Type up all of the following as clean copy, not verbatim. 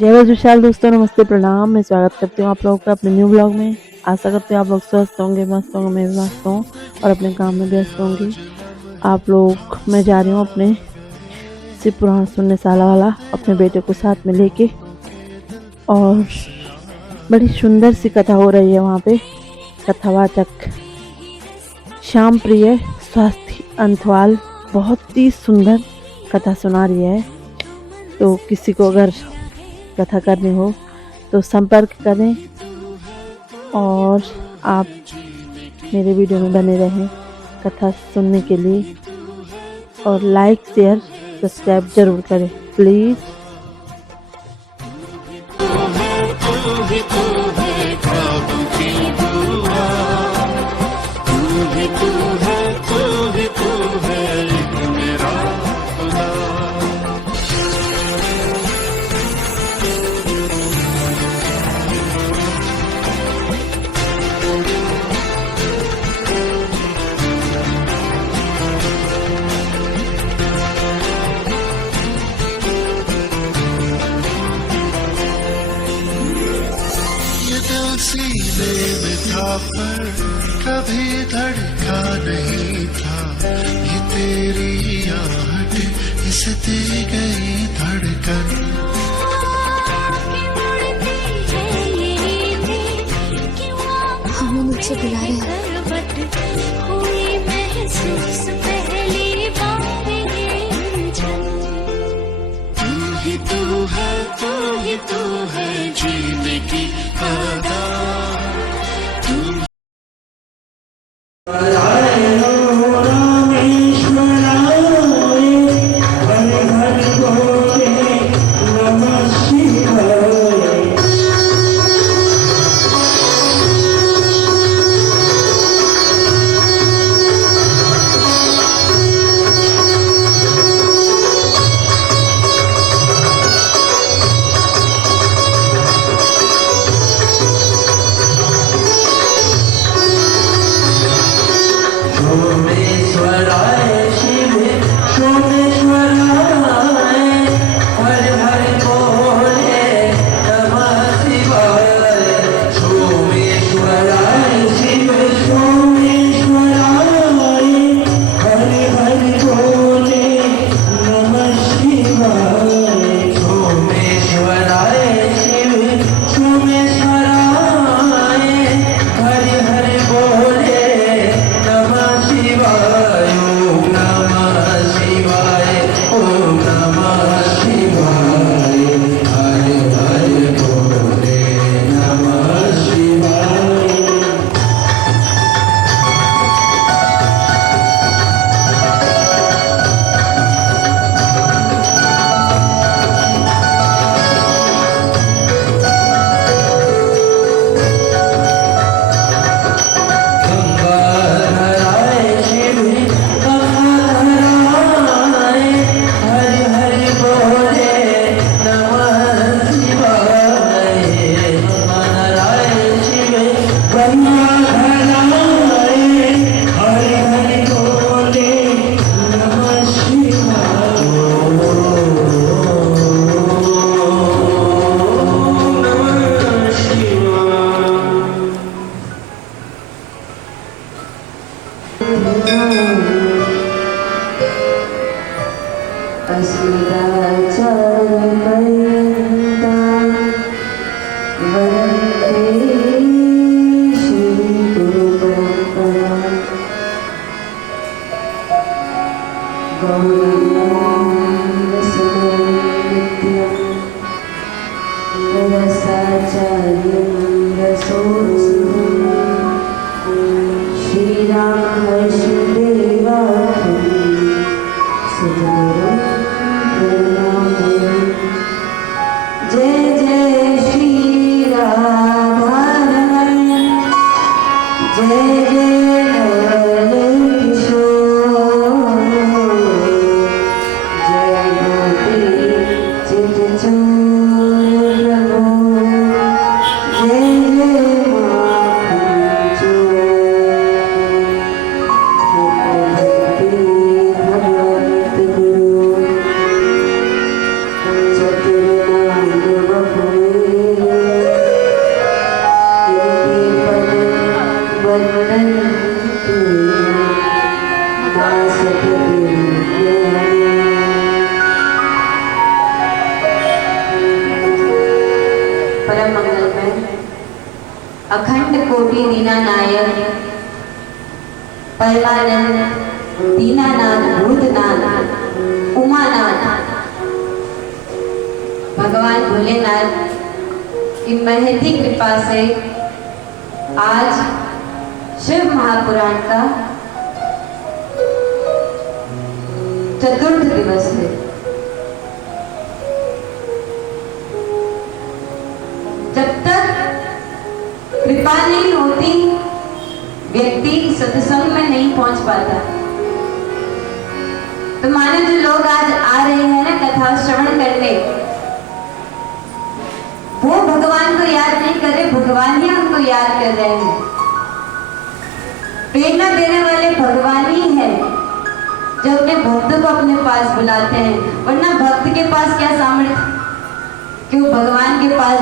जय वैष्णव विशाल दोस्तों, नमस्ते प्रणाम। मैं स्वागत करती हूँ आप लोगों का अपने न्यू ब्लॉग में। आशा करती हूँ आप लोग स्वस्थ होंगे, मस्त होंगे, मैं भी मस्त हूँ और अपने काम में व्यस्त होंगे। आप लोग, मैं जा रही हूँ अपने शिव पुराण सुनने साला वाला अपने बेटे को साथ में लेके, और बड़ी सुंदर सी कथा हो रही है वहाँ पे। कथावाचक श्याम प्रिय स्वास्थ्य अंथवाल बहुत ही सुंदर कथा सुना रही है। तो किसी को अगर कथा करनी हो तो संपर्क करें और आप मेरे वीडियो में बने रहें कथा सुनने के लिए, और लाइक शेयर सब्सक्राइब जरूर करें प्लीज़। सीने में था पर कभी धड़का नहीं था, ये तेरी आहट इस दे गई धड़कन। हमें मुझसे बुला रहे हैं। तू है जीने की परम मंगलमय अखंड कोटि दीनानायक परमानंद दीनानाथ भूतनाथ उमानाथ भगवान भोलेनाथ की महती कृपा से आज शिव महापुराण का चतुर्थ दिवस है। जब तक कृपा नहीं होती व्यक्ति सत्संग में नहीं पहुंच पाता। तो मानो जो लोग आज आ रहे हैं ना कथा श्रवण करने, वो भगवान को याद नहीं कर रहे, भगवान ही उनको याद कर रहे हैं। प्रेरणा देने वाले भगवान ही है जो अपने भक्त को अपने पास बुलाते हैं। वरना भक्त के पास क्या सामर्थ्य कि वो भगवान के पास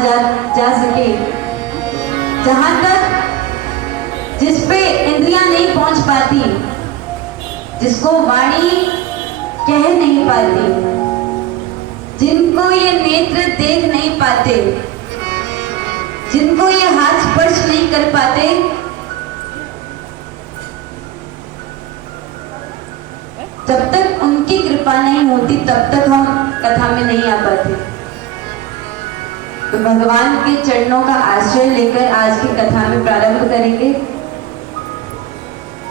जा सके। जहां तक जिस पे इंद्रियां नहीं पहुंच पाती, जिसको वाणी कह नहीं पाती, जिनको ये नेत्र देख नहीं पाते, जिनको ये हाथ स्पर्श नहीं कर पाते, जब तक उनकी कृपा नहीं होती तब तक हम कथा में नहीं आ पाते। तो भगवान के चरणों का आश्रय लेकर आज की कथा में प्रारंभ करेंगे।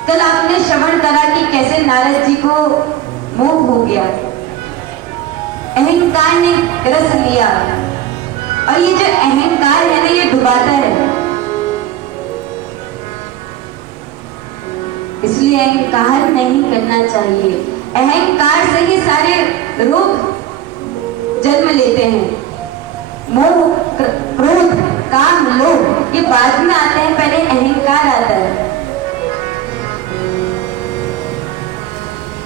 कल आपने श्रवण करा कि कैसे नारद जी को मोह हो गया, अहंकार ने ग्रस लिया, और ये जो अहंकार है ना ये डुबाता है। इसलिए अहंकार नहीं करना चाहिए। अहंकार से ही सारे रोग जन्म लेते हैं। मोह, क्रोध, काम, लोभ ये बाद में आते हैं, पहले अहंकार आता है।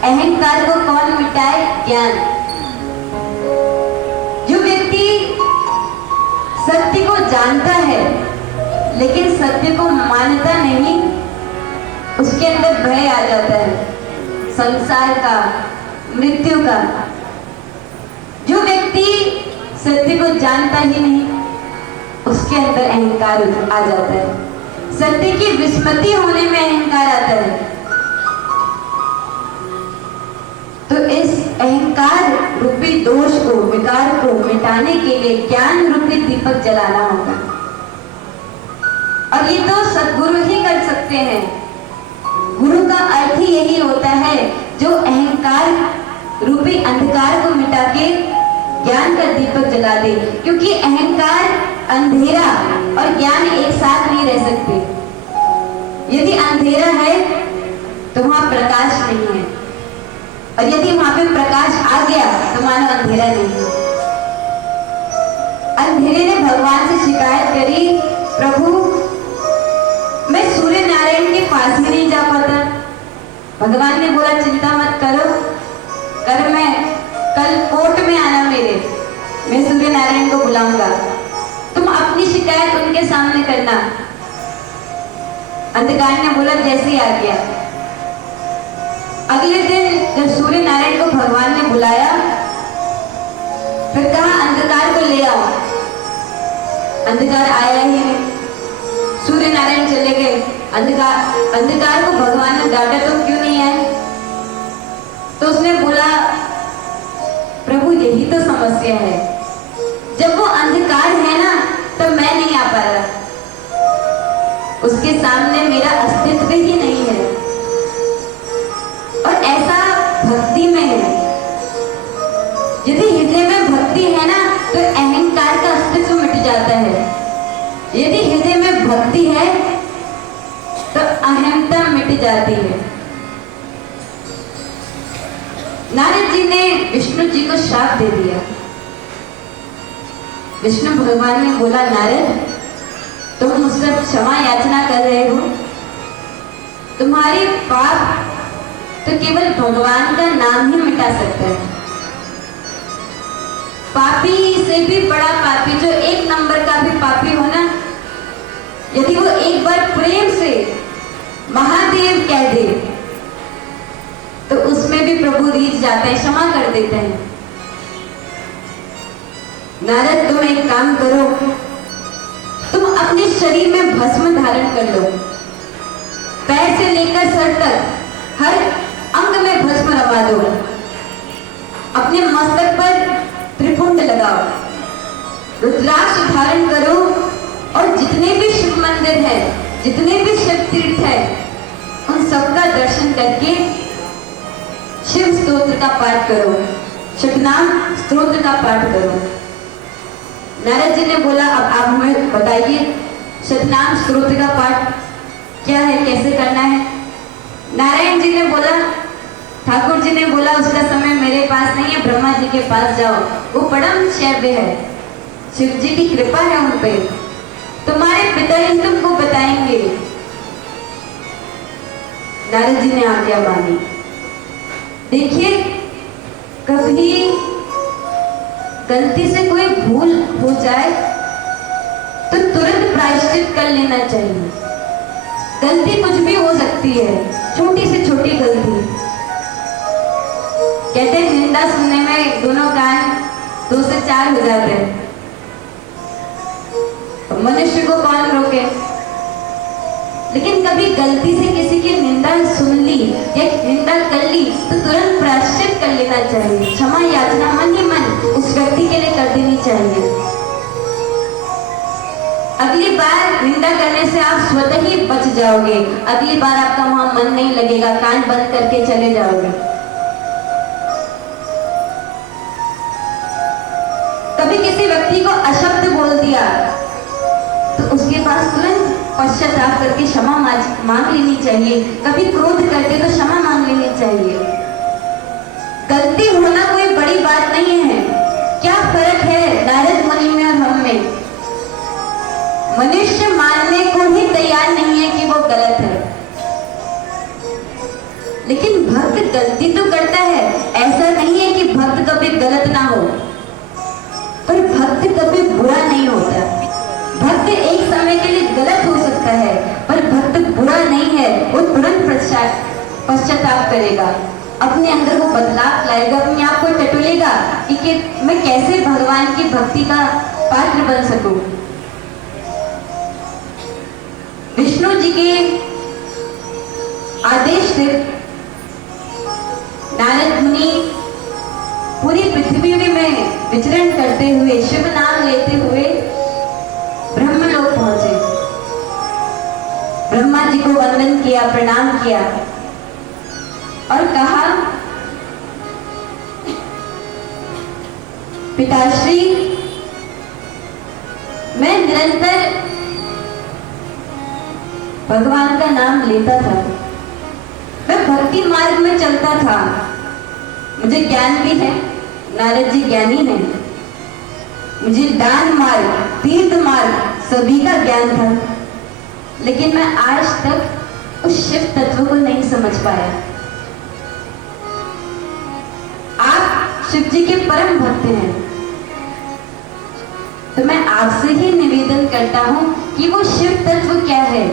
अहंकार को कौन मिटाए? ज्ञान। जो व्यक्ति सत्य को जानता है लेकिन सत्य को मानता नहीं, उसके अंदर भय आ जाता है, संसार का, मृत्यु का। जो व्यक्ति सत्य को जानता ही नहीं, उसके अंदर अहंकार आ जाता है। सत्य की विस्मृति होने में अहंकार आता है। तो इस अहंकार रूपी दोष को, विकार को मिटाने के लिए ज्ञान रूपी दीपक जलाना होगा। और ये तो सद्गुरु ही कर सकते हैं। गुरु का अर्थ ही यही होता है जो अहंकार रूपी अंधकार को मिटा के ज्ञान का दीपक जला दे। क्योंकि अहंकार, अंधेरा और ज्ञान एक साथ नहीं रह सकते। यदि अंधेरा है तो वहां प्रकाश नहीं है, और यदि वहां पे प्रकाश आ गया तो मानो अंधेरा नहीं है। अंधेरे ने भगवान से शिकायत करी, प्रभु मैं सूर्य नारायण के पास ही नहीं जा पाता। भगवान ने बोला चिंता मत करो, कल कोर्ट में आना मेरे, मैं सूर्य नारायण को बुलाऊंगा, तुम अपनी शिकायत उनके सामने करना। अंधकार ने बोला जैसे ही आ गया। अगले दिन जब सूर्य नारायण को भगवान ने बुलाया, फिर कहा अंधकार को ले आओ। अंधकार आया ही नहीं, सूर्य नारायण चले गए। अंधकार को भगवान ने डांटा, तुम क्यों नहीं आए? तो उसने बोला प्रभु यही तो समस्या है, जब वो अंधकार है ना तब मैं नहीं आ पा रहा, उसके सामने मेरा अस्तित्व ही नहीं है। और ऐसा भक्ति में है। यदि हृदय में भक्ति है ना तो अहंकार का अस्तित्व मिट जाता है। यदि हृदय में भक्ति है तो अहंता मिट जाती है। नारद जी ने विष्णु जी को श्राप दे दिया। विष्णु भगवान ने बोला नारद तुम मुझसे क्षमा याचना कर रहे हो, तुम्हारे पाप तो केवल भगवान का नाम ही मिटा सकता है। पापी से भी बड़ा पापी, जो एक नंबर का भी पापी हो ना, यदि वो एक बार प्रेम से महादेव कह दे तो उसमें भी प्रभु रीझ जाते हैं, क्षमा कर देते हैं। नारद तुम एक काम करो, अपने शरीर में भस्म धारण कर लो। पैर से लेकर सर तक हर अंग में भस्म रवा दो। अपने मस्तक पर त्रिपुंड लगाओ, रुद्राक्ष धारण करो और जितने भी शिव मंदिर है, जितने भी शिव तीर्थ है, उन सबका दर्शन करके शिव स्तोत्र का पाठ करो, शिवनाम स्तोत्र का पाठ करो। नारद जी ने बोला, अब आप हमें बताइए शिवनाम स्तोत्र का पाठ क्या है, कैसे करना है। नारायण जी ने बोला, ठाकुर जी ने बोला, उसका समय मेरे पास नहीं है, ब्रह्मा जी के पास जाओ, वो परम शैव्य है, शिव जी की कृपा है उन पे, तुम्हारे पिताजी तुमको बताएंगे। नारद जी ने आज्ञा मानी। देखिए, कभी गलती से कोई भूल हो जाए तो तुरंत प्रायश्चित कर लेना चाहिए। गलती कुछ भी हो सकती है, छोटी से छोटी गलती। कहते हैं निंदा सुनने में दोनों कान 2 से 4 हो जाते हैं। मनुष्य को कौन रोके, लेकिन कभी गलती से किसी की निंदा सुन ली या निंदा कर ली तो तुरंत प्रायश्चित कर लेना चाहिए। क्षमा याचना मन ही मन उस व्यक्ति के लिए कर देनी चाहिए। अगली बार निंदा करने से आप स्वतः ही बच जाओगे। अगली बार आपका वहां मन नहीं लगेगा, कान बंद करके चले जाओगे। कभी किसी व्यक्ति को अशब्द बोल दिया तो उसके पास तुरंत पश्चाताप करके क्षमा मांग लेनी चाहिए। कभी क्रोध करते तो क्षमा मांग लेनी चाहिए। गलती होना कोई बड़ी बात नहीं है। क्या फर्क है नारद मुनि में और हम में? मनुष्य मानने को ही तैयार नहीं है कि वो गलत है, लेकिन भक्त गलती तो करता है। ऐसा नहीं है कि भक्त कभी गलत ना हो, पर भक्त कभी बुरा नहीं होता। भक्त एक समय के लिए गलत हो सकता है, पर भक्त बुरा नहीं है। वो तुरंत पश्चाताप करेगा, अपने अंदर वो बदलाव लाएगा, अपने आप को टटोलेगा कि मैं कैसे भगवान की भक्ति का पात्र बन सकूं। विष्णु जी के आदेश से नारद मुनि पूरी पृथ्वी में विचरण करते हुए, शिव नाम लेते हुए ब्रह्मलोक पहुंचे। ब्रह्मा जी को वंदन किया, प्रणाम किया और कहा, पिताश्री, मैं निरंतर भगवान का नाम लेता था, मैं भक्ति मार्ग में चलता था, मुझे ज्ञान भी है, नारद जी ज्ञानी है, मुझे दान मार्ग, तीर्थ मार्ग सभी का ज्ञान था, लेकिन मैं आज तक उस शिव तत्व को नहीं समझ पाया। आप शिव जी के परम भक्त हैं, तो मैं आपसे ही निवेदन करता हूं कि वो शिव तत्व क्या है,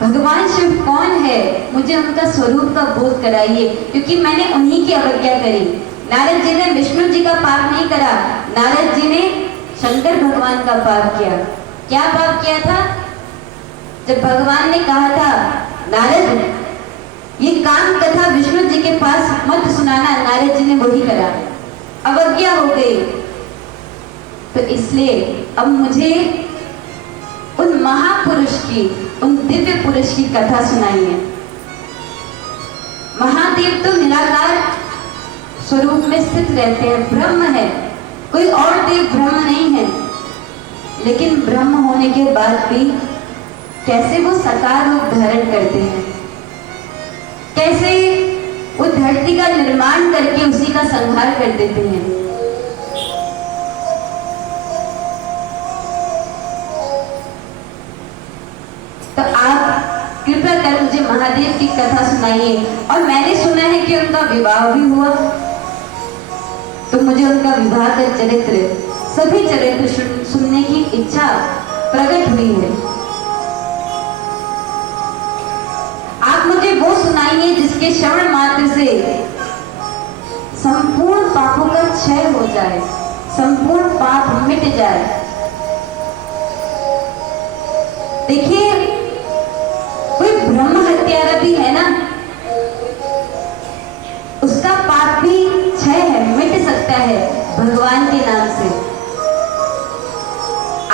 भगवान शिव कौन है, मुझे उनका स्वरूप का बोध कराइए, क्योंकि मैंने उन्हीं की अवज्ञा करी। नारद जी ने विष्णु जी का पाप नहीं करा, नारद जी ने शंकर भगवान का पाप किया। क्या पाप किया था? जब भगवान ने कहा था, नारद ये काम कथा विष्णु जी के पास मत सुनाना, नारद जी ने वही करा, अवज्ञा हो गई। तो इसलिए अब मुझे उन महापुरुष की, उन दिव्य पुरुष की कथा सुनाइए। महादेव तो निराकार स्वरूप में स्थित रहते हैं, ब्रह्म है, कोई और देव ब्रह्म नहीं है, लेकिन ब्रह्म होने के बाद भी कैसे वो साकार रूप धारण करते हैं, कैसे वो धरती का निर्माण करके उसी का संहार कर देते हैं। तो आप कृपया कर मुझे महादेव की कथा सुनाइए। और मैंने सुना है कि उनका विवाह भी हुआ, तो मुझे उनका विवाह का चरित्र, सभी चरित्र सुनने की इच्छा प्रकट हुई है। आप मुझे वो सुनाइए जिसके श्रवण मात्र से संपूर्ण पापों का क्षय हो जाए, संपूर्ण पाप मिट जाए। देखिए, कोई ब्रह्म हत्यारा भी है ना, उसका पाप भी क्षय है, मिट सकता है भगवान के नाम से।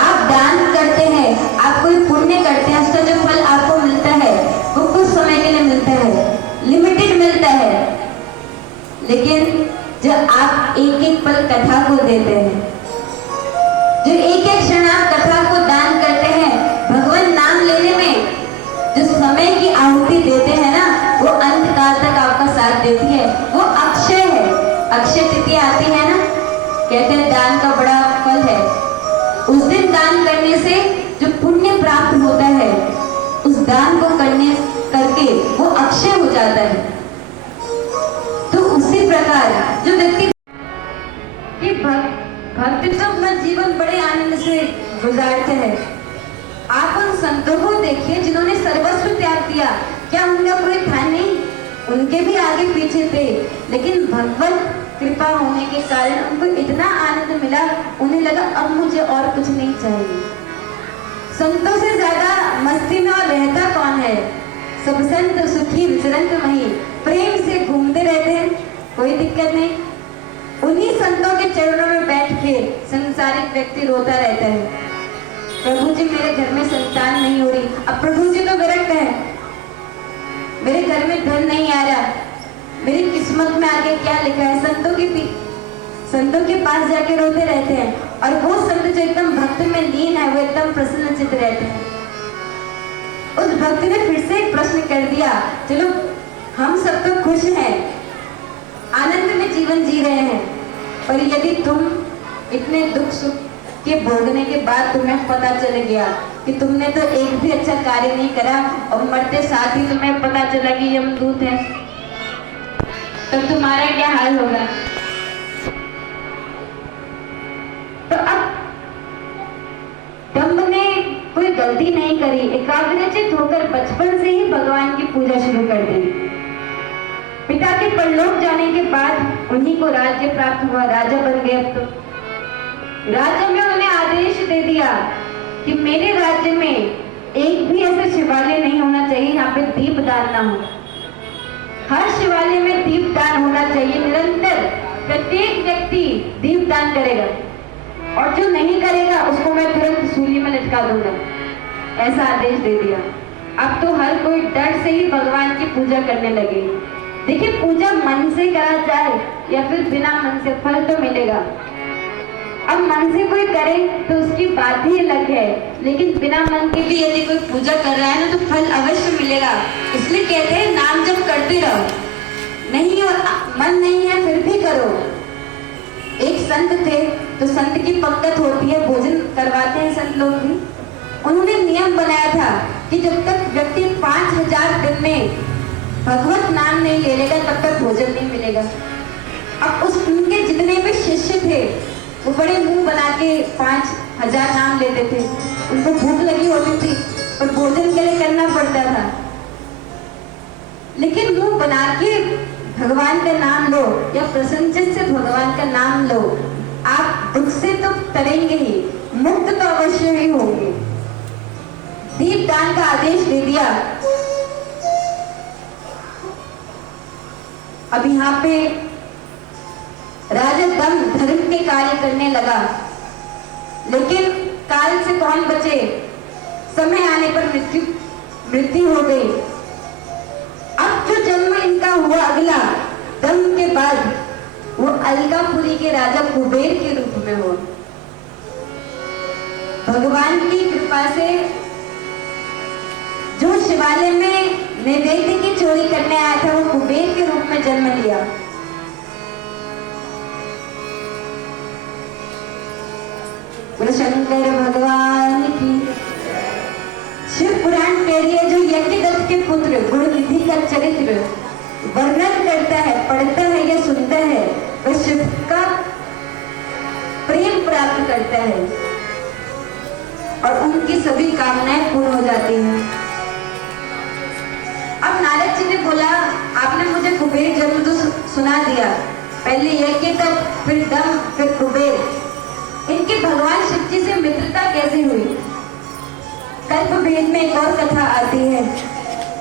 आप दान करते हैं, आप कोई पुण्य करते हैं, उसका जो फल आपको मिलता है वो कुछ समय के लिए मिलता है, लिमिटेड मिलता है। लेकिन जब आप एक एक पल कथा को देते हैं, जो एक एक क्षण आप कथा को दान करते हैं, भगवान नाम लेने में जो समय की आहुति देते हैं ना, वो अंत काल तक आपका साथ देती है, वो अक्षय है। अक्षय तिथि आती है ना, कहते हैं दान का बड़ा फल है। उस दिन दान करने से जो पुण्य प्राप्त होता है, उस दान को करके वो अक्षय हो जाता है। तो उसी प्रकार जो व्यक्ति कि भक्ति तो अपना जीवन बड़े आनंद से गुजारते हैं। आप उन संतों को देखिए जिन्होंने सर्वस्व त्याग दिया। क्या उनका कोई था नहीं? उनके भी आगे पीछे थे, लेकिन भगवत कृपा होने के कारण उनको इतना आनंद मिला, उन्हें लगा अब मुझे और कुछ नहीं चाहिए। संतों से ज्यादा मस्ती में और रहता कौन है? सब संत सुखी विचरंत वहीं, प्रेम से घूमते रहते हैं, कोई दिक्कत नहीं। उन्हीं संतों के चरणों में बैठ के संसारिक व्यक्ति रोता रहता है, प्रभु जी मेरे घर में संतान नहीं हो रही। अब प्रभु जी तो विरक्त है, मेरे घर में धन नहीं आ रहा, मेरी किस्मत में आगे क्या लिखा है? संतों के पास जाके रोते रहते हैं। और वो संत जो एकदम भक्त में लीन है, वो एकदम प्रसन्नचित्त रहते हैं। उस भक्त ने फिर से एक प्रश्न कर दिया, चलो हम सब तो खुश हैं, आनंद में जीवन जी रहे हैं, पर यदि तुम इतने दुख सुख के भोगने के बाद तुम्हें पता चल गया कि तुमने तो एक भी अच्छा कार्य नहीं करा और मरते साथ ही तुम्हें पता चला कि यमदूत है, तो तुम्हारा क्या हाल होगा? तो अब दम्भ ने कोई गलती नहीं करी, एकाग्रचित होकर बचपन से ही भगवान की पूजा शुरू कर दी। पिता के परलोक जाने के बाद उन्हीं को राज्य प्राप्त हुआ, राजा बन गए। अब तो राजा में उन्हें आदेश दे दिया कि मेरे राज्य में एक भी ऐसा शिवालय नहीं होना चाहिए यहाँ पे दीपदान ना हो। हर शिवालय में दीपदान होना चाहिए, निरंतर प्रत्येक व्यक्ति दीपदान करेगा, और जो नहीं करेगा उसको मैं तुरंत सूली में लटका दूंगा, ऐसा आदेश दे दिया। अब तो हर कोई डर से ही भगवान की पूजा करने लगे। देखिए, पूजा मन से करा जाए या फिर बिना मन से, फल तो मिलेगा। अब मन से कोई करे तो उसकी बात ही अलग है, लेकिन बिना मन के भी यदि कोई पूजा कर रहा है ना, तो फल अवश्य मिलेगा। इसलिए कहते हैं नाम जप करते रहो, नहीं और मन नहीं है फिर भी करो। एक संत थे, तो संत की पंक्ति होती है, भोजन करवाते हैं संत लोग भी। उन्होंने नियम बनाया था कि जब तक व्यक्ति 5000 दिन में भगवत नाम नहीं ले लेगा तब तक भोजन नहीं मिलेगा। अब उनके जितने भी शिष्य थे वो बड़े मुंह बना के 5000 नाम लेते थे। उनको भूख लगी होती थी और भोजन के लिए करना पड़ता था, लेकिन मुंह बना के भगवान का नाम लो या प्रसन्नचित्त से भगवान का नाम लो, आप दुख से तो तरेंगे ही, मुक्त तो अवश्य ही होंगे। दीपदान का आदेश दे दिया। अब यहाँ पे राजा दम धर्म के कार्य करने लगा, लेकिन काल से कौन बचे? समय आने पर मृत्यु हो गई। अब जो जन्म इनका हुआ अगला दम के बाद, वो अलकापुरी के राजा कुबेर के रूप में हुआ। भगवान की कृपा से जो शिवालय में नैवेद्य की चोरी करने आया था, वो कुबेर के रूप में जन्म लिया। शंकर भगवान की शिव पुराण कह रही है, जो यज्ञदत्त के पुत्र गुणनिधि का चरित्र वर्णन करता है, पढ़ता है या सुनता है, वह शिव का प्रेम प्राप्त करता है और उनकी सभी कामनाएं पूर्ण हो जाती हैं। अब नारद जी ने बोला, आपने मुझे कुबेर जन्म तो सुना दिया, पहले यज्ञदत्त, फिर दम, फिर कुबेर, इनकी भगवान शिव जी से मित्रता कैसे हुई? कल्प भेद में एक और कथा आती है।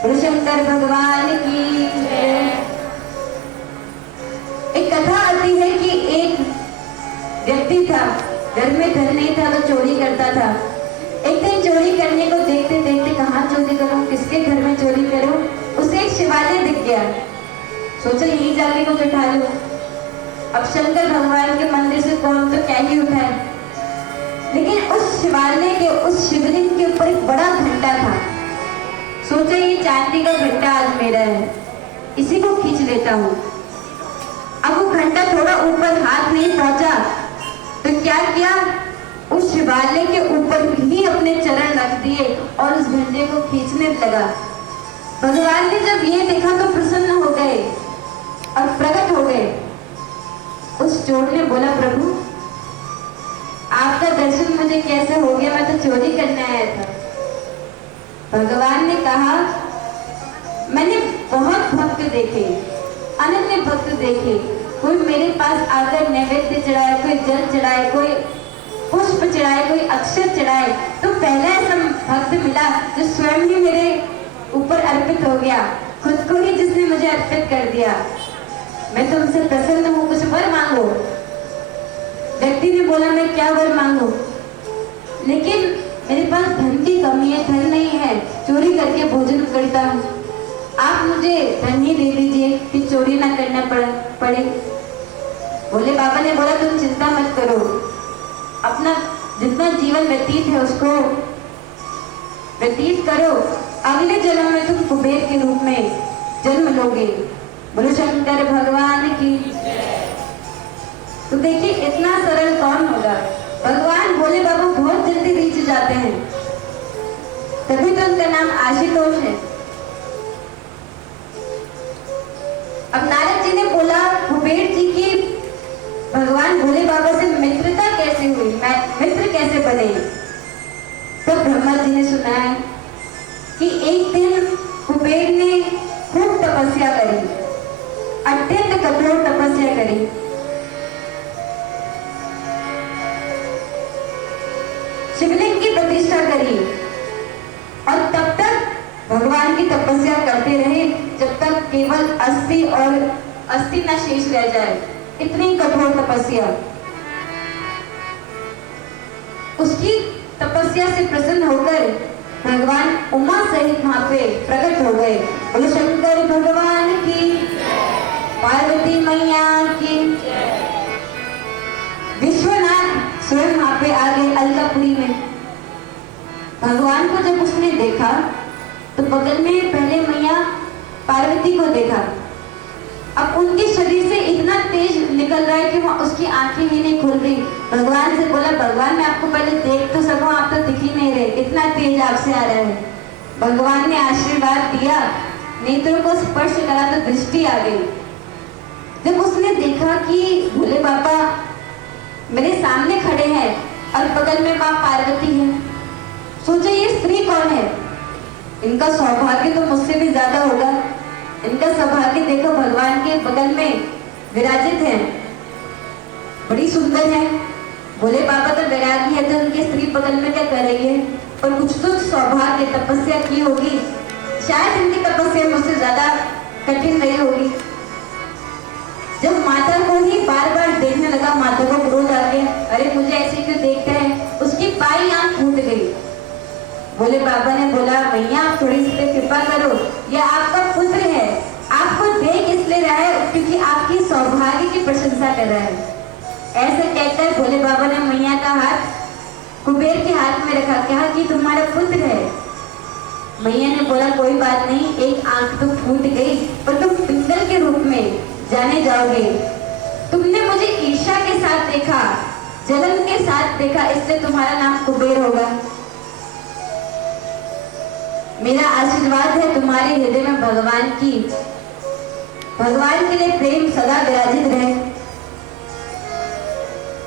गुरु शंकर भगवान की जय। एक कथा आती है कि एक व्यक्ति था, घर में धन नहीं था तो चोरी करता था। एक दिन चोरी करने को देखते देखते कहाँ चोरी करूं, किसके घर में चोरी करूं, उसे एक शिवालय दिख गया। सोचा यहीं जाके कुछ उठा लूं। अब शंकर भगवान के मंदिर से कौन तो क्या ही उठाए, लेकिन उस शिवालय के उस शिवलिंग के ऊपर एक बड़ा घंटा था। सोचा ये चांदी का घंटा आज मेरा है, इसी को खींच लेता हूँ। अब वो घंटा थोड़ा ऊपर हाथ नहीं पहुंचा तो क्या किया, उस शिवालय के ऊपर ही अपने चरण रख दिए और उस घंटे को खींचने लगा। भगवान ने जब ये देखा तो प्रसन्न हो गए और प्रकट हो गए। उस चोर ने बोला, प्रभु आपका दर्शन मुझे कैसे हो गया, मैं तो चोरी करने आया था। भगवान ने कहा, मैंने बहुत भक्त देखे, अनन्य भक्त देखे, कोई मेरे पास आकर नैवेद्य चढ़ाए, कोई जल चढ़ाए, कोई पुष्प चढ़ाए, कोई अक्षर चढ़ाए, तो पहला ऐसा भक्त मिला जो स्वयं ही मेरे ऊपर अर्पित हो गया, खुद को ही जिसने मुझे अर्पित कर दिया। मैं तुमसे प्रसन्न हूँ, कुछ वर मांगो। व्यक्ति ने बोला, मैं क्या वर मांगू, लेकिन मेरे पास धन की कमी है, धन नहीं है, चोरी करके भोजन करता हूँ, आप मुझे धन ही दे दीजिए कि चोरी ना करना पड़े। भोले बाबा ने बोला, तुम चिंता मत करो, अपना जितना जीवन व्यतीत है उसको व्यतीत करो, अगले जन्म में तुम कुबेर के रूप में जन्म लोगे। बोलो शंकर भगवान की। तो देखिए इतना सरल कौन होगा। भगवान भोले बाबा बहुत जल्दी रीच जाते हैं, तभी तो उनका नाम आशुतोष है। अब नारद जी ने बोला, कुबेर जी की भगवान भोले बाबा से मित्रता कैसे हुई, मित्र कैसे बने। तो ब्रह्मा जी ने सुनाया कि एक दिन कुबेर ने खूब तपस्या करी, अत्यंत कठोर तपस्या करी। शिवलिंग की प्रतिष्ठा करी और तब तक भगवान की तपस्या करते रहे जब तक केवल अस्थि और अस्थि न शेष रह जाए। इतनी कठोर तपस्या। उसकी तपस्या से प्रसन्न होकर भगवान उमा सहित वहां पे प्रकट हो गए। बोलो शंकर भगवान की, पार्वती मैया की। विश्वनाथ स्वयं वहां पे आ गए अलकापुरी में। भगवान को जब उसने देखा तो बगल में पहले मैया पार्वती को देखा। अब उनके शरीर से इतना तेज निकल रहा है कि वहाँ उसकी आंखें ही नहीं खुल रही। भगवान से बोला, भगवान मैं आपको पहले देख तो सकूं, आप तो दिख ही नहीं रहे, इतना तेज आपसे आ रहा है। भगवान ने आशीर्वाद दिया, नेत्रों को स्पर्श करा तो दृष्टि आ गई। जब उसने देखा कि भोले बाबा मेरे सामने खड़े हैं और बगल में माँ पार्वती है, सोचा ये स्त्री कौन है, इनका सौभाग्य तो मुझसे भी ज्यादा होगा। इनका सौभाग्य देखो, भगवान के बगल में विराजित है, बड़ी सुंदर है। भोले बाबा तो वैरागी है तो उनकी स्त्री बगल में क्या कर रही है, पर कुछ तो सौभाग्य तपस्या की होगी, शायद इनकी तपस्या मुझसे ज्यादा कठिन रही होगी। जब माता को ही बार बार देखने लगा, माता को क्रोध आ गया, अरे मुझे ऐसे क्यों देखता है, उसकी बाई आंख फूट गई। भोले बाबा ने बोला, भैया आप थोड़ी सी कृपा करो, यह आपका पुत्र है, आपको देख इसलिए रहा है क्योंकि आपकी सौभाग्य की प्रशंसा कर रहा है। ऐसे कहकर भोले बाबा ने मैया का हाथ कुबेर के हाथ में रखा, कहा कि तुम्हारा पुत्र है। मैया ने बोला, कोई बात नहीं, एक आंख तो फूट गई पर तुम पिंगल के रूप में जाने जाओगे। तुमने मुझे ईर्ष्या के साथ देखा, जलन के साथ देखा, इसलिए तुम्हारा नाम कुबेर होगा। मेरा आशीर्वाद है तुम्हारे हृदय में भगवान के लिए प्रेम सदा विराजित रहे।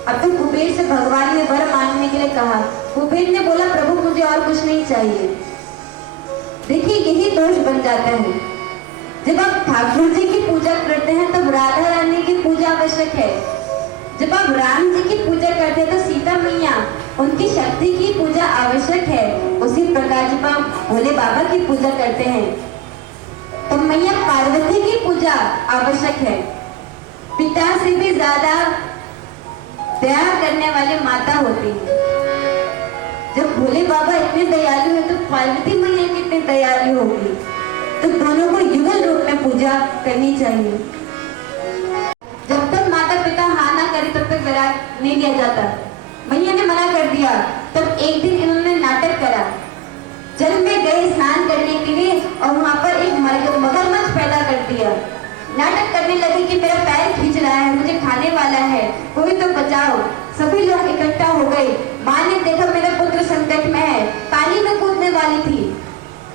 अब तो कुबेर से भगवान ने वर मांगने के लिए कहा। कुबेर ने बोला, प्रभु मुझे और कुछ नहीं चाहिए। देखिए यही दोष बन जाता है, जब आप ठाकुर जी की पूजा करते हैं तब राधा रानी की पूजा आवश्यक है, जब आप राम जी की पूजा करते हैं तो सीता मैया उनकी शक्ति की पूजा आवश्यक है, उसी प्रकार जब आप भोले बाबा की पूजा करते हैं तो मैया पार्वती की पूजा आवश्यक है। पिता से भी ज्यादा दया करने वाली माता होती है। जब भोले बाबा इतने दयालु है तो पार्वती मैया कितने दयालु होगी। तो दोनों को युगल रूप में पूजा करनी चाहिए। जब तक माता पिता हाँ ना करे तब तक विराट नहीं लिया जाता। मैया ने मना कर दिया, तब एक दिन इन्होंने नाटक करा। जल में गए स्नान करने के लिए और वहां पर एक मगरमच्छ पैदा कर दिया। नाटक करने लगे कि मेरा पैर खींच रहा है, मुझे खाने वाला है, कोई तो बचाओ। सभी लोग इकट्ठा हो गए। माँ ने देखा मेरा पुत्र संकट में है, पानी में कूदने वाली थी।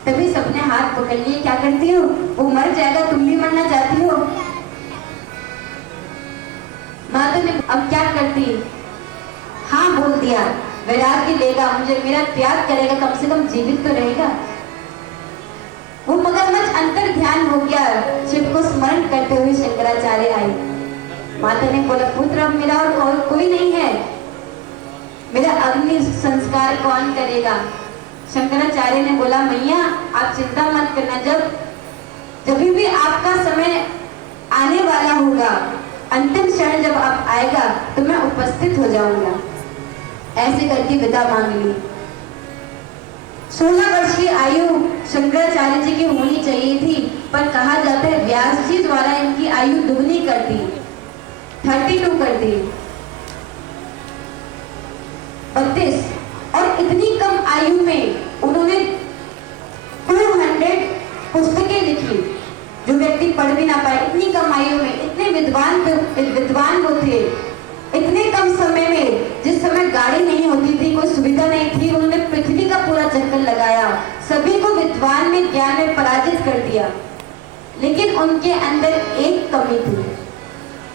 तभी सबने हाथ पकड़ लिए, क्या करती हो, वो मर जाएगा, तुम भी मरना चाहती हो। माता ने अब क्या करती, हाँ बोल दिया, वैराग्य लेगा, मुझे मेरा त्याग करेगा, कम से कम जीवित तो रहेगा। वो मगरमच्छ अंतर ध्यान हो गया। शिव को स्मरण करते हुए शंकराचार्य आए। माता ने बोला, पुत्र अब मेरा और कोई नहीं है, मेरा अग्नि संस्कार कौन करेगा। शंकराचार्य ने बोला, मैया आप चिंता मत करना, जब भी आपका समय आने वाला होगा, अंतिम क्षण जब आप आएगा तो मैं उपस्थित हो जाऊंगा। ऐसे करके विदा मांग ली। 16 वर्ष की आयु शंकराचार्य जी की होनी चाहिए थी, पर कहा जाता है व्यास जी द्वारा इनकी आयु दुगनी कर दी, 32 कर दी, 32। और इतनी कम आयु में उन्होंने 200 पुस्तकें लिखी, जो व्यक्ति पढ़ भी ना पाए। इतनी कम आयु में इतने विद्वान वो थे। इतने कम समय में, जिस समय गाड़ी नहीं होती थी, कोई सुविधा नहीं थी, उन्होंने पृथ्वी का पूरा चक्कर लगाया, सभी को विद्वान में ज्ञान में पराजित कर दिया। लेकिन उनके अंदर एक कमी थी,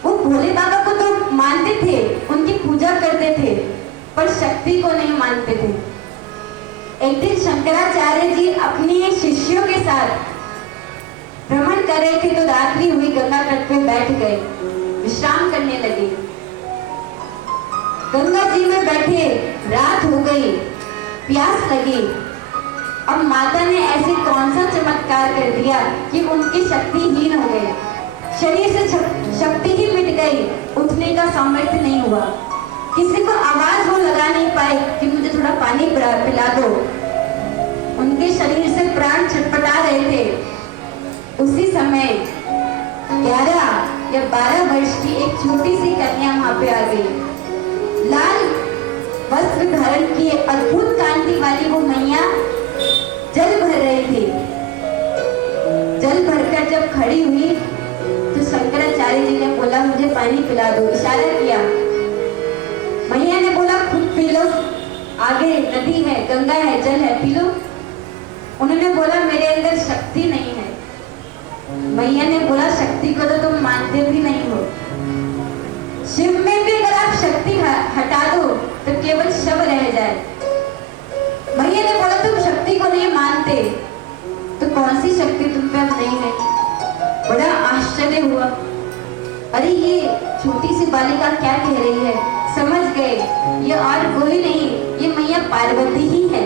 वो भोले बाबा को तो मानते थे, उनकी पूजा करते थे, पर शक्ति को नहीं मानते थे। एक दिन शंकराचार्य जी अपने शिष्यों के साथ भ्रमण कर रहे थे, तो रात्रि हुई, गंगा तट पे बैठ गए, विश्राम करने लगे। गंगा जी में बैठे, रात हो गई, प्यास लगी। अब माता ने ऐसे कौन सा चमत्कार कर दिया कि उनकी शक्तिहीन हो गए, शरीर से शक्ति ही मिट गई, उठने का सामर्थ्य नहीं हुआ। किसी को आवाज वो लगा नहीं पाए कि मुझे थोड़ा पानी पिला दो। उनके शरीर से प्राण छटपटा रहे थे। उसी समय 11 या 12 वर्ष की एक छोटी सी कन्या वहां पे आ गई। लाल वस्त्र धारण किए, अद्भुत कांति वाली वो मैया जल भर रही थी। जल भरकर जब खड़ी हुई तो शंकराचार्य जी ने बोला, मुझे पानी पिला दो, इशारा किया। मैया ने बोला, खुद पी लो, आगे नदी है, गंगा है, जल है, पी लो। उन्होंने बोला, मेरे अंदर शक्ति नहीं है। मैया ने बोला, शक्ति को तो तुम मानते भी नहीं हो। शिव में भी अगर आप शक्ति हटा दो तो केवल शव रह जाए। मैया ने बोला, तुम शक्ति को नहीं मानते तो कौन सी शक्ति तुम पे अब नहीं है। बड़ा आश्चर्य हुआ, अरे ये छोटी सी बालिका क्या कह रही है। समझ गए ये और कोई नहीं, ये मैया पार्वती ही है।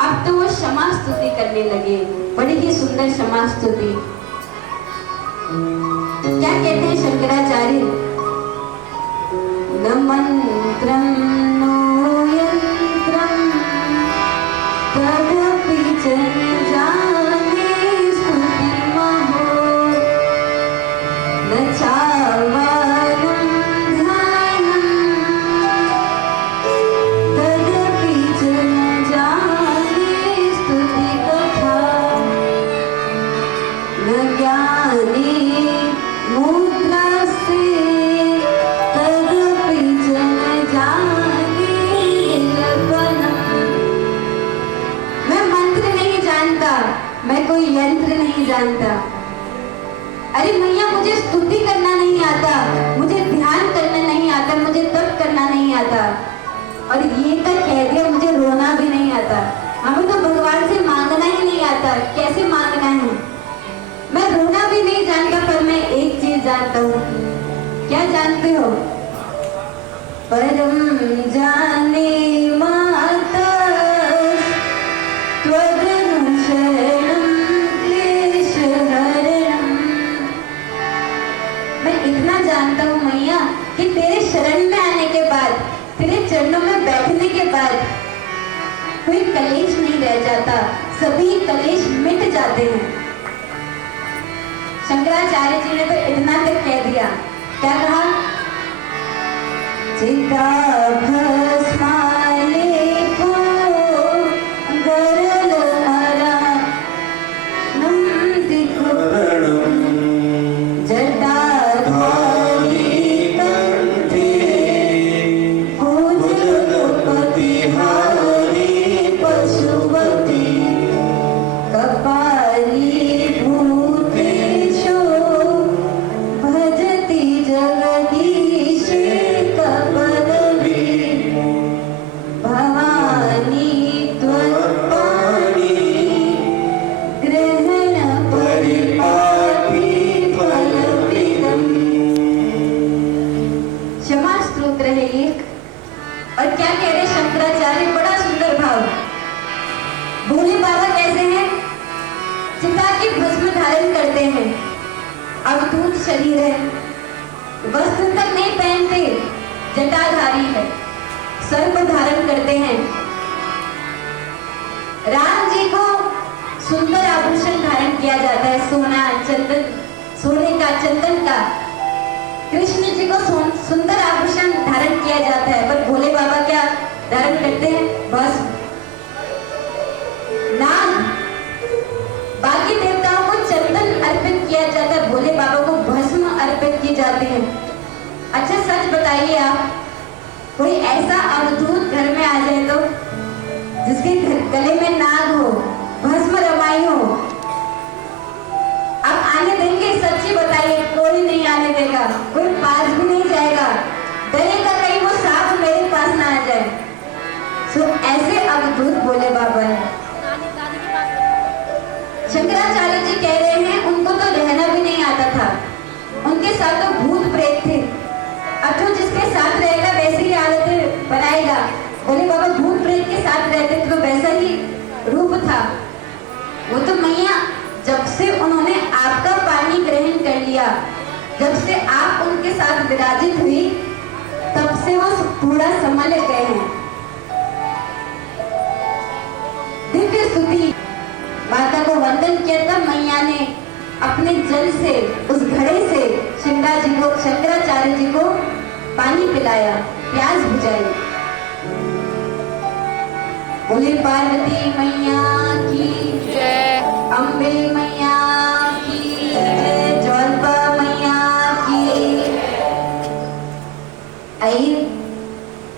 अब तो वो क्षमा स्तुति करने लगे, बड़ी ही सुंदर क्षमा स्तुति। क्या कहते हैं शंकराचार्य, न मंत्रं नो यंत्रं तदपि च न जाने स्तुतिमहो, न चावारं ध्यानं तदपि च न जाने स्तुतिकथा, न ज्ञाने मुद्रास्ते मैं कोई यंत्र नहीं जानता। अरे मैया, मुझे स्तुति करना नहीं आता, मुझे ध्यान करना नहीं आता, मुझे तप करना नहीं आता, और ये तक कह दिया मुझे रोना भी नहीं आता। हमें तो भगवान से मांगना ही नहीं आता, कैसे मांगना है। मैं रोना भी नहीं जानता, पर मैं एक चीज जानता हूँ। क्या जानते हो? परम जाने बैठने के बाद कोई कलेश नहीं रह जाता, सभी कलेश मिट जाते हैं। शंकराचार्य जी ने तो इतना तक कह दिया, क्या कहा? चिता भस्माले को गरल मरा नंदी को जटाधारी कंठे भुजगपति हारी पशुपति कपाली भूतेषु भजति जगदीशे कपलवी भवानी त्वत्पाणि ग्रहण परिपाटी फलप्रदम्। क्षमा स्तोत्र है एक, और क्या कह रहे शंकराचार्य, बड़ा सुंदर भाव। भोले बाबा कैसे हैं? चिता की भस्म धारण करते हैं, अवधूत शरीर है, वस्त्र तक नहीं पहनते, जटाधारी है, सर्प धारण करते हैं। राम जी को सुंदर आभूषण धारण किया जाता है, सोना चंदन, सोने का चंदन का। कृष्ण जी को सुंदर आभूषण धारण किया जाता है, पर भोले बाबा क्या धारण करते हैं? भस्म। नाग, बाकी देवताओं को चंदन अर्पित किया जाता है, भोले बाबा को भस्म अर्पित की जाती है। अच्छा सच बताइए आप, कोई ऐसा अवधूत घर में आ जाए तो, जिसके गले में नाग हो, भस्म रमाई हो, आप आने देंगे? सच्ची बताइए, कोई नहीं आने देगा, कोई पास भी नहीं जाएगा, डरेगा कहीं वो सांप मेरे पास ना आ जाए। सो ऐसे अवधूत भोले बाबा है। शंकराचार्य जी कह रहे हैं उनको तो रहना भी नहीं आता था, उनके साथ तो भूत प्रेत थे। अब जो जिसके साथ रहेगा वैसे ही आदतें बनाएगा। भोले बाबा भूत प्रेत के साथ रहते थे तो वैसा ही रूप था। वो तो मैया जब से उन्होंने आपका पानी ग्रहण कर लिया, जब से आप उनके साथ विराजित हुई, तब से वो पूरा संभल गए हैं। दिव्य स्तुति, माता को वंदन किया था मैया ने, अपने जल से, उस घड़े से शंकराचार्य जी को पानी पिलाया, प्यास बुझाई। बोले पार्वती मैया की जय, अम्बे मैया की जय, ज्वाल्पा मैया की। आइए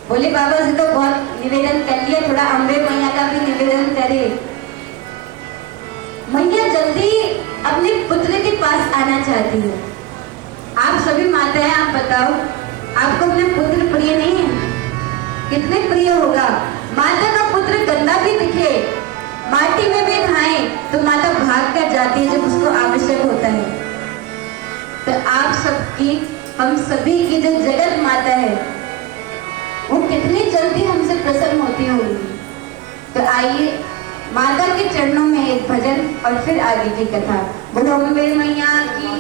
बोले बाबा से तो बहुत निवेदन कर लिया, थोड़ा अम्बे मैया का भी निवेदन करे। मैया जल्दी अपने पुत्र के पास आना चाहती है। आप सभी माताएं, आप बताओ, आपको अपना पुत्र प्रिय नहीं है? कितने प्रिय होगा? माता का पुत्र गंदा भी दिखे, माटी में भी खाए तो माता भाग कर जाती है जब उसको आवश्यक होता है। तो आप सबकी, हम सभी की जो जगत माता है, वो कितनी जल्दी हमसे प्रसन्न होती होगी। तो आइए माता के चरणों में एक भजन और फिर आगे की कथा। बोलो अम्बे मैया की,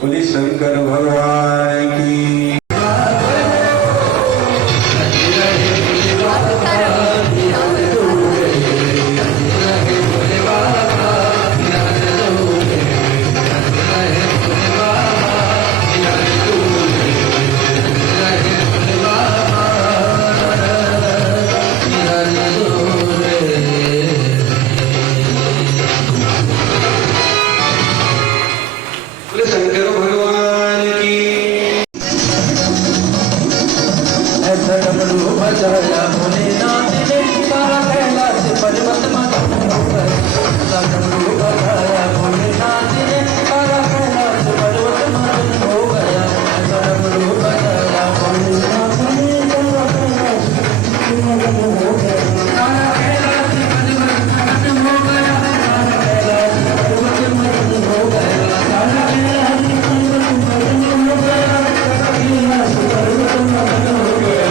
बोले शंकर भगवान की। शंकर भगवान की। ऐसा डमरू बजाया भोलेनाथ ने, सारा कैलाश पर्वत मंथन हो गया। ऐसा डमरू बजाया भोलेनाथ ने, सारा कैलाश पर्वत मंथन हो गया। ऐसा डमरू बजाया भोलेनाथ ने, सारा कैलाश पर्वत हो गया। सारा कैलाश पर्वत मंथन हो गया। सारा कैलाश पर्वत मंथन हो गया। सारा कैलाश पर्वत मंथन हो गया।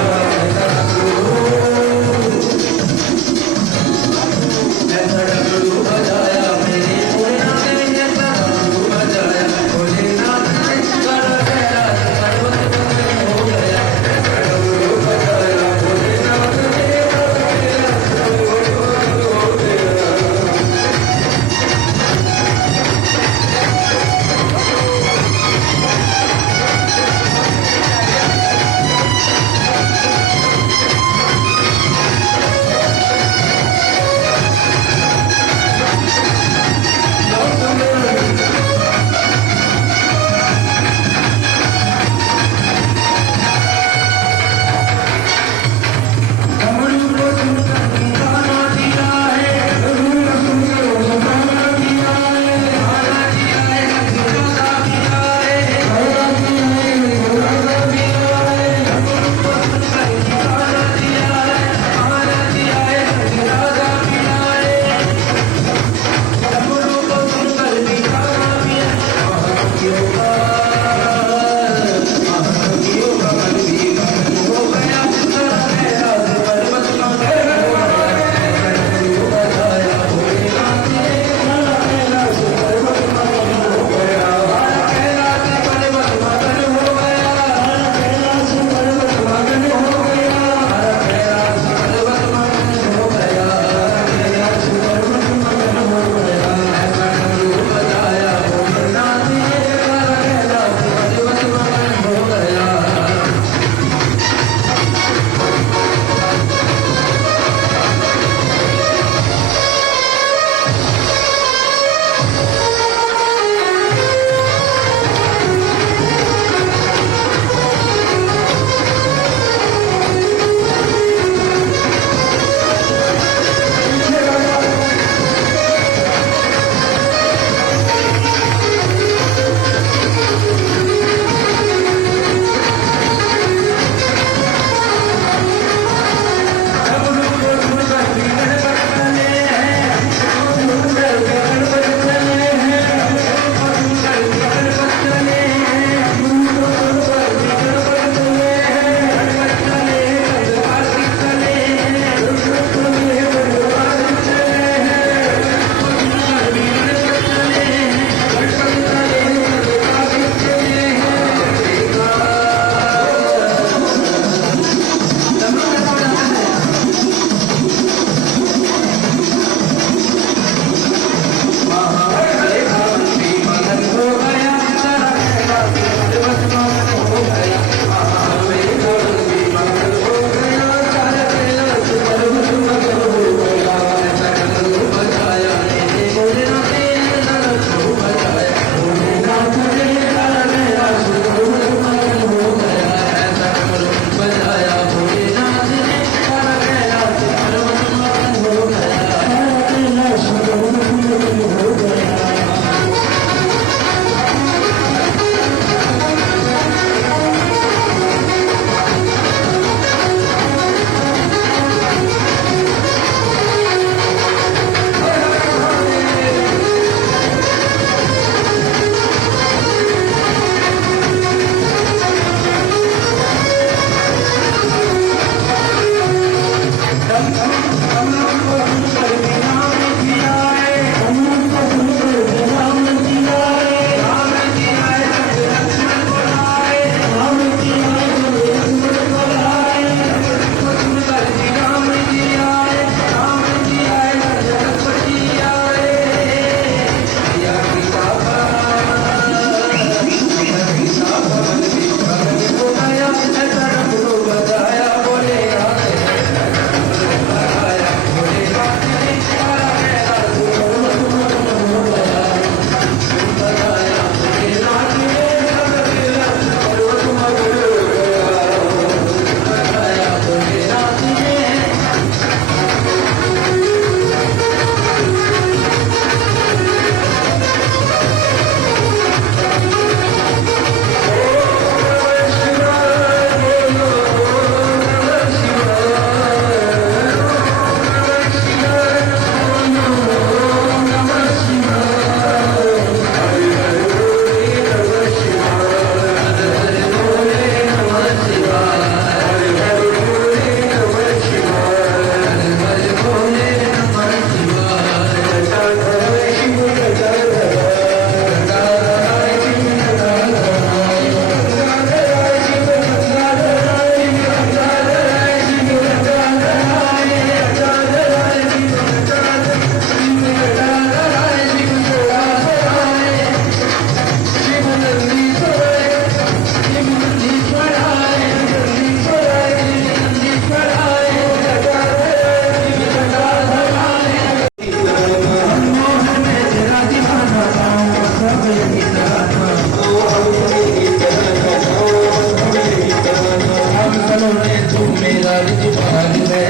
मेरा रिजवान है,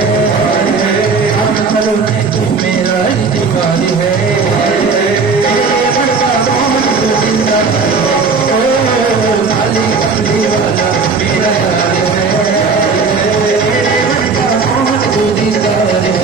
हम सलोने तू मेरा रिजवान है, तेरे बड़का मोहन तू जिंदा है, ओ लाली कमली वाला मेरा यार है, तेरे बड़का मोहन तू जिंदा है।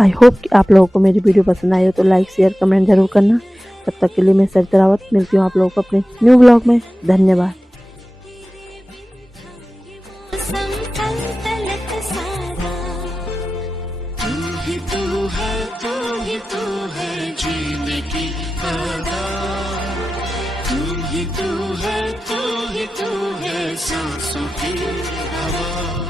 आई होप कि आप लोगों को मेरी वीडियो पसंद आई हो तो लाइक शेयर कमेंट जरूर करना। तब तक के लिए मैं सरिता रावत मिलती हूँ आप लोगों को अपने न्यू ब्लॉग में। धन्यवाद। संकल्प सारा तू ही तू है, तू ही तू है जीने की आदत, तू ही तू है, तू ही तू है सांसों की हवा।